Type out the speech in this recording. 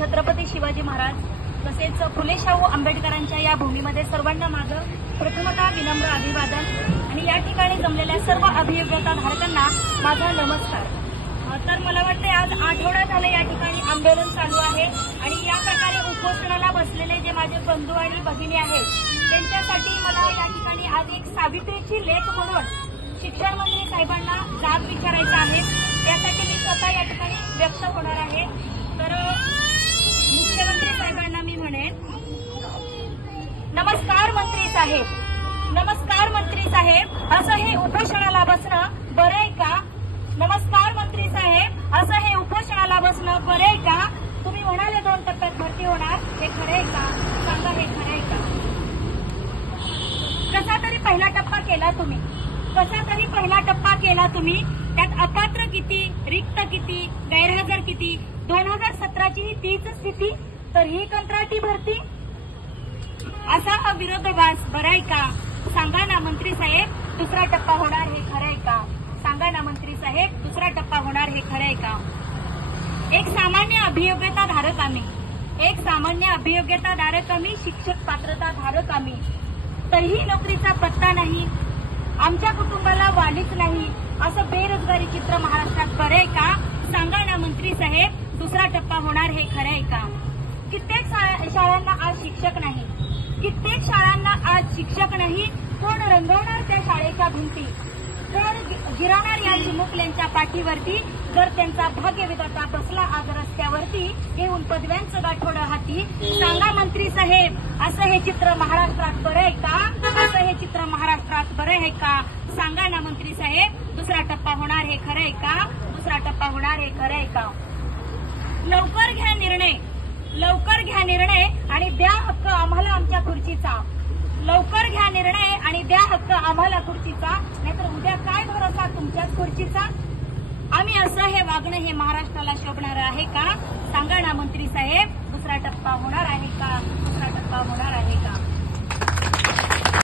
छत्रपती शिवाजी महाराज तसेच फुले शाहू आंबेडकरांच्या या भूमीमध्ये सर्वांना माझं प्रथमतः विनम्र अभिवादन आणि या ठिकाणी जमलेल्या सर्व अभियोग्यता धारकांना माझा नमस्कार। तर मला वाटते आज आठवडा झाला या ठिकाणी आंदोलन चालू आहे आणि या प्रकारे उपोषणाला बसलेले जे माझे बंधू आणि भगिनी आहेत त्यांच्यासाठी मला या ठिकाणी आज एक सावित्रीची लेख म्हणून शिक्षण मंत्री साहेबांना जाब विचारायचा आहे। त्यासाठी मी स्वतः या ठिकाणी व्यक्त होणार आहे। तर मुख्यमंत्री साहेबांना मी म्हणेन, नमस्कार मंत्री साहेब, नमस्कार मंत्री साहेब, असं हे उपोषणाला बसणं बरं आहे का? नमस्कार मंत्री साहेब, असं हे उपोषणाला बसणं बरं आहे का? तुम्ही म्हणाले 2 टप्प्यात भरती होणार, हे खरं आहे का? सांगा, हे खरं आहे का? कसा तरी पहिला टप्पा केला तुम्ही, कसा तरी पहिला टप्पा केला तुम्ही, त्यात अपात्र किती, रिक्त किती, गैरहजर किती, 2017ची ही तीच स्थिती, तर ही कंत्राटी भरती, असा हा विरोधाभास बरं आहे का? सांगा ना मंत्री साहेब, दुसरा टप्पा होणार हे खरं आहे का? सांगा ना मंत्री साहेब, दुसरा टप्पा होणार हे खरं आहे का? एक सामान्य अभियोग्यता धारक आम्ही, एक सामान्य अभियोग्यता धारक आम्ही, शिक्षक पात्रता धारक आम्ही, तरीही नोकरीचा पत्ता नाही, आमच्या कुटुंबाला वालीच नाही, असं बेरोजगारी चित्र महाराष्ट्रात बरं आहे का? सांगा ना मंत्री साहेब, दुसरा टप्पा होणार हे खरं आहे का? कित्येक शाळांना आज शिक्षक नाही, कित्येक शाळांना आज शिक्षक नाही, कोण रंगवणार त्या शाळेच्या भिंती, कोण गिरवणार या चिमुकल्यांच्या पाठीवरती, जर त्यांचा भाग्यविधाता बसला आज रस्त्यावरती घेऊन पदव्यांचं गाठोडं हाती? सांगा मंत्री साहेब, असं हे चित्र महाराष्ट्रात बरं आहे का? असं हे चित्र महाराष्ट्रात बरं आहे का? सांगा ना मंत्री साहेब, दुसरा टप्पा होणार हे खरं आहे का? दुसरा टप्पा होणार हे खरं आहे का? लवकर घ्या निर्णय, लवकर घ्या निर्णय आणि द्या हक्क आम्हाला आमच्या खुर्चीचा, लवकर घ्या निर्णय आणि द्या हक्क आम्हाला खुर्चीचा, नाहीतर उद्या काय भरोसा तुमच्याच खुर्चीचा? आम्ही असं हे वागणं हे महाराष्ट्राला शोभणार आहे का? सांगा ना मंत्री साहेब, दुसरा टप्पा होणार आहे का? दुसरा टप्पा होणार आहे का?